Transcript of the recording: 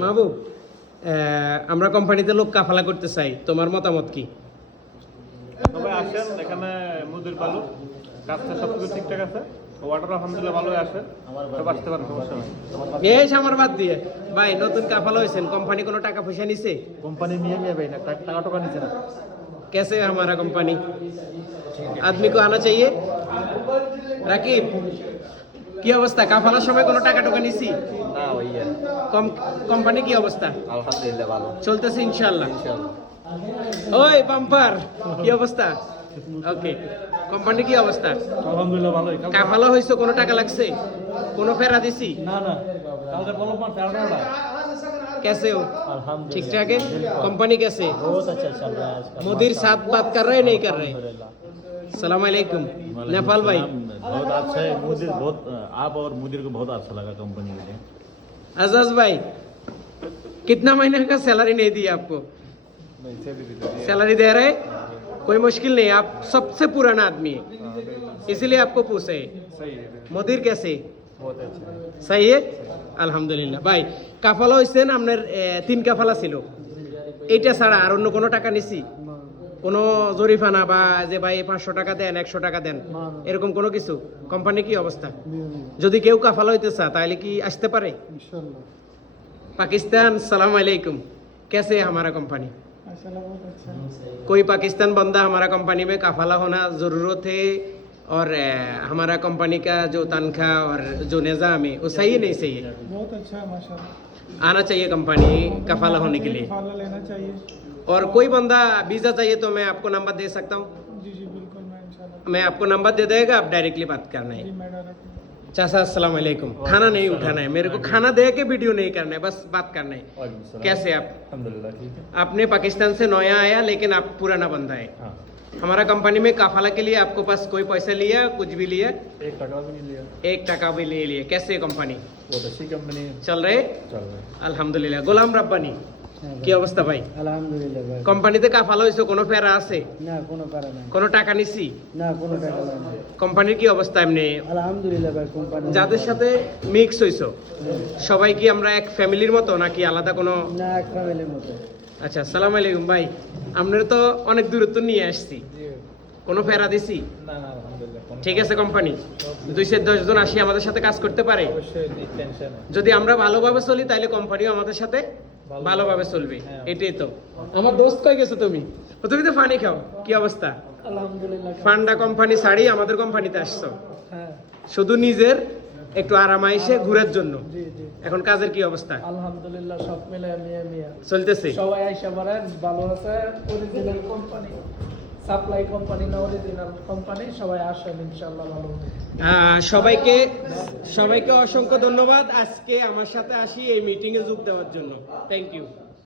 মাহবুব আহ, আমরা কোম্পানিতে লোক কাফালা করতে চাই তোমার মতামত কি সবাই আসেন এখানে মুদির পালু কাজটা সব কিছু ঠিকঠাক আছে ওয়াটার আলহামদুলিল্লাহ ভালোই আসে সব আসতে পারেন সমস্যা নেই এই আমার বাদ দিয়ে ভাই নতুন কাফালা হয়েছেন কোম্পানি কোনো টাকা পয়সা নিছে কোম্পানি নিয়ে নিয়ে ভাই না টাকা টাকা নিচ্ছে না कैसे है हमारा कंपनी आदमी को आना चाहिए রাকিব কি অবস্থা কাফালার সময় কোনো টাকা টাকা নিছি না ভাইয়া কম কোম্পানি কি অবস্থা আলহামদুলিল্লাহ ভালো চলতেছে ইনশাআল্লাহ ওই বাম্পার কি অবস্থা ওকে কোম্পানি কি অবস্থা আলহামদুলিল্লাহ ভালোই কাফালা হয়েছে কোনো টাকা লাগছে কোনো ফেরা দিছি না না কালকে বলো পার তেরোটা না कैसे हो अल्हम्दुलिल्लाह ठीक ठाक है कंपनी कैसे बहुत अच्छा चल रहा है आजकल मोदी साथ बात कर रहे हैं नहीं कर रहे सलाम अलैकुम नेपाल भाई बहुत अच्छा है मुदिर बहुत आप और मुदिर को बहुत अच्छा लगा कंपनी के लिए अजाज भाई कितना महीने का सैलरी नहीं दी आपको सैलरी दे रहे कोई मुश्किल नहीं आप सबसे पुराना आदमी है इसीलिए आपको पूछे मोदिर कैसे बहुत अच्छा है सही है আলহামদুলিল্লাহ ভাই কাফালা হয়েছেন আপনার এ, তিন কাফালা ছিল এইটা ছাড়া আর অন্য কোনো টাকা নিছি কোনো জরিফানা বা যে ভাই পাঁচশো টাকা দেন একশো টাকা দেন এরকম কোনো কিছু কোম্পানি কি অবস্থা যদি কেউ কাফালা হইতে চায় তাহলে কি আসতে পারে पाकिस्तान सलाम अलैकुम कैसे है हमारा कंपनी कोई पाकिस्तान बंदा हमारा कंपनी में काफाला होना ज़रूरत है और अ, हमारा कंपनी का जो तनख्वाह और जो निज़ाम है वो सही है नहीं सही है बहुत अच्छा है माशाल्लाह आना चाहिए कंपनी कफाला होने के लिए फाला लेना चाहिए और कोई बंदा वीज़ा चाहिए तो मैं आपको नंबर दे सकता हूँ? मैं आपको नंबर दे देगा आप डायरेक्टली बात करना है। चाचा अस्सलाम खाना नहीं उठाना है मेरे को हाँ खाना दे के वीडियो नहीं करना है बस बात करना है। कैसे आप? आपने पाकिस्तान से नया आया लेकिन आप पुराना बंदा है। हाँ। हमारा कंपनी में काफाला के लिए आपको पास कोई पैसा लिया कुछ भी लिया? एक टका भी नहीं लिया। एक टका भी नहीं लिया। कैसे कंपनी बहुत अच्छी कंपनी है। चल रहे? चल रहे। गुलाम रब्बानी। কি অবস্থা ভাই? আলহামদুলিল্লাহ ভাই। কোম্পানিতে কাফালা হয়েছে কোনো ফেরা আছে? না কোনো প্যারা নাই। কোনো টাকা নিছি? না কোনো টাকা নাই। কোম্পানির কি অবস্থা এমনি? আলহামদুলিল্লাহ ভাই কোম্পানি যাদের সাথে মিক্স হইছো সবাই কি আমরা এক ফ্যামিলির মতো নাকি আলাদা কোনো? না এক ফ্যামিলির মতো। আচ্ছা সালাম আলাইকুম ভাই। আপনারা তো অনেক দূরত্ব নিয়ে আসছি। কোনো ফেরা দিছি? না না আলহামদুলিল্লাহ ঠিক আছে কোম্পানি। দুইশো দশ জন আসি আমাদের সাথে কাজ করতে পারে? অবশ্যই টেনশন যদি আমরা ভালোভাবে চলি তাহলে কোম্পানিও আমাদের সাথে ভালোভাবে চলবে। এটাই তো। আমার দোস্ত কই গেছো তুমি? তুমি তো ফানি খাও কি অবস্থা? আলহামদুলিল্লাহ ফান্ডা কোম্পানি ছাড়ি আমাদের কোম্পানিতে আসছো? হ্যাঁ। শুধু নিজের একটু আরাম আইসে ঘুরার জন্য? জি জি। এখন কাজের কি অবস্থা? আলহামদুলিল্লাহ সব মিলে মিয়া মিয়া। চলতেছে। সবাই আইসা পারেন ভালো আছে অরিজিনাল কোম্পানি সাপ্লাই কোম্পানি না অরিজিনাল কোম্পানি সবাই আসেন ইনশাআল্লাহ ভালো সবাইকে সবাইকে অসংখ্য ধন্যবাদ। আজকে আমার সাথে আসি এই মিটিংয়ে যোগ দেওয়ার জন্য। Thank you